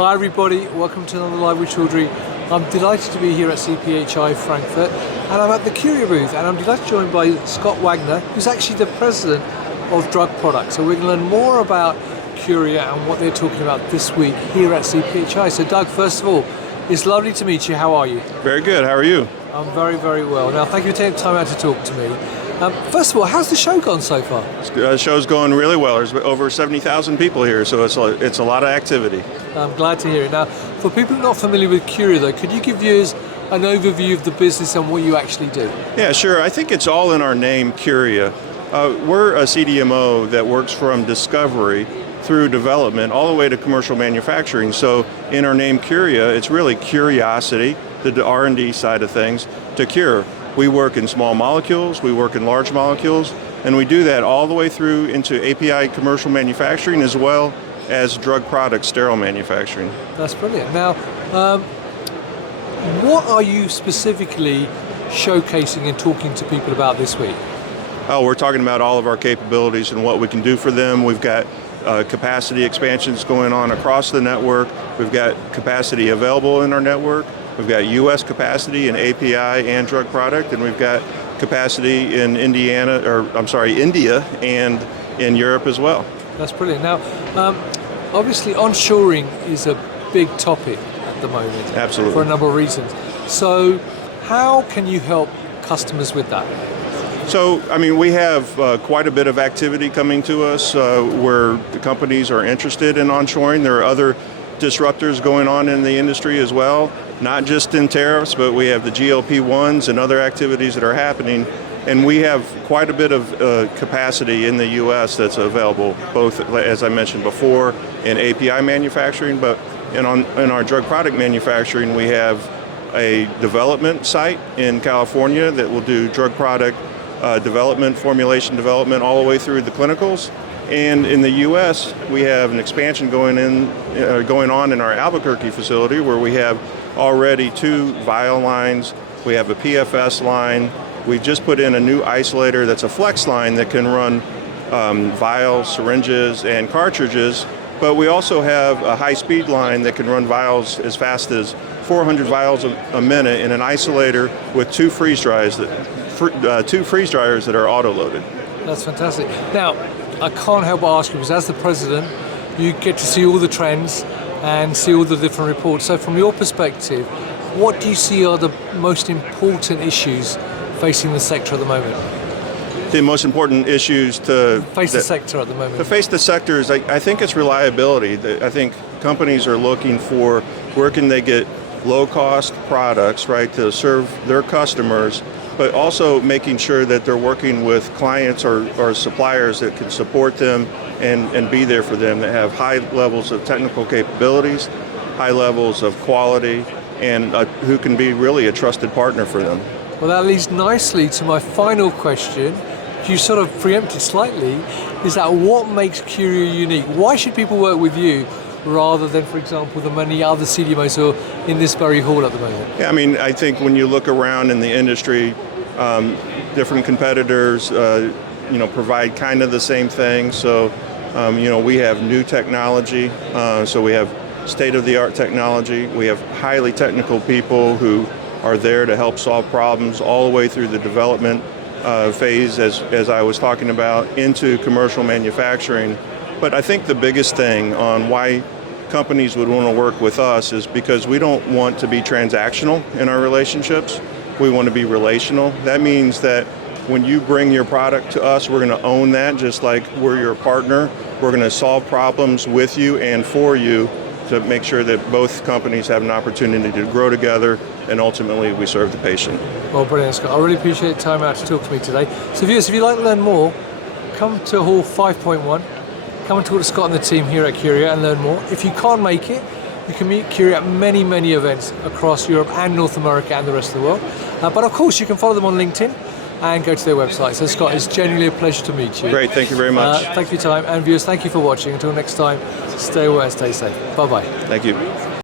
Hi everybody, welcome to another Live with Chaudhry. I'm delighted to be here at CPHI Frankfurt, and I'm at the Curia booth, and I'm delighted to be joined by Scott Wagner, who's actually the president of Drug Products. So we're going to learn more about Curia and what they're talking about this week here at CPHI. So Doug, first of all, it's lovely to meet you. How are you? Very good. How are you? I'm very, very well. Now, thank you for taking the time out to talk to me. First of all, how's the show gone so far? The show's going really well. There's over 70,000 people here, so it's a lot of activity. I'm glad to hear it. Now, for people not familiar with Curia, though, could you give viewers an overview of the business and what you actually do? Yeah, sure. I think it's all in our name, Curia. We're a CDMO that works from discovery through development all the way to commercial manufacturing. So in our name, Curia, it's really curiosity, the R&D side of things, to cure. We work in small molecules, we work in large molecules, and we do that all the way through into API commercial manufacturing as well as drug product sterile manufacturing. That's brilliant. Now, what are you specifically showcasing and talking to people about this week? Oh, we're talking about all of our capabilities and what we can do for them. We've got capacity expansions going on across the network. We've got capacity available in our network. We've got U.S. capacity in API and drug product, and we've got capacity in India and in Europe as well. That's brilliant. Now, obviously onshoring is a big topic at the moment. Absolutely. For a number of reasons. So how can you help customers with that? So, I mean, we have quite a bit of activity coming to us where the companies are interested in onshoring. There are other disruptors going on in the industry as well, not just in tariffs, but we have the GLP-1s and other activities that are happening. And we have quite a bit of capacity in the U.S. that's available, both, as I mentioned before, in API manufacturing, but in our drug product manufacturing, we have a development site in California that will do drug product development, formulation development, all the way through the clinicals. And in the U.S., we have an expansion going on in our Albuquerque facility where we have already 2 vial lines. We have a PFS line. We've just put in a new isolator that's a flex line that can run vials, syringes, and cartridges. But we also have a high-speed line that can run vials as fast as 400 vials a minute in an isolator with 2 freeze dryers that are auto-loaded. That's fantastic. Now, I can't help but ask you, because as the president, you get to see all the trends and see all the different reports. So from your perspective, what do you see are the most important issues facing the sector at the moment? The most important issues to face the sector at the moment. To face the sector is, I think it's reliability. I think companies are looking for where can they get low-cost products, right, to serve their customers, but also making sure that they're working with clients or suppliers that can support them and be there for them, that have high levels of technical capabilities, high levels of quality, and who can be really a trusted partner for them. Well, that leads nicely to my final question. You sort of preempted slightly, is that what makes Curia unique? Why should people work with you rather than, for example, the many other CDMOs who are in this very hall at the moment? Yeah, I mean, I think when you look around in the industry, different competitors, provide kind of the same thing. So, we have new technology. So we have state-of-the-art technology. We have highly technical people who are there to help solve problems all the way through the development phase, as I was talking about, into commercial manufacturing. But I think the biggest thing on why companies would want to work with us is because we don't want to be transactional in our relationships. We want to be relational. That means that when you bring your product to us, we're going to own that just like we're your partner. We're going to solve problems with you and for you to make sure that both companies have an opportunity to grow together, and ultimately we serve the patient. Well, brilliant, Scott. I really appreciate the time out to talk to me today. So viewers, if you'd like to learn more, come to Hall 5.1. Come and talk to Scott and the team here at Curia and learn more. If you can't make it, you can meet Curia at many, many events across Europe and North America and the rest of the world. But of course, you can follow them on LinkedIn and go to their website. So Scott, it's genuinely a pleasure to meet you. Great, thank you very much. Thank you for your time. And viewers, thank you for watching. Until next time, stay aware and stay safe. Bye-bye. Thank you.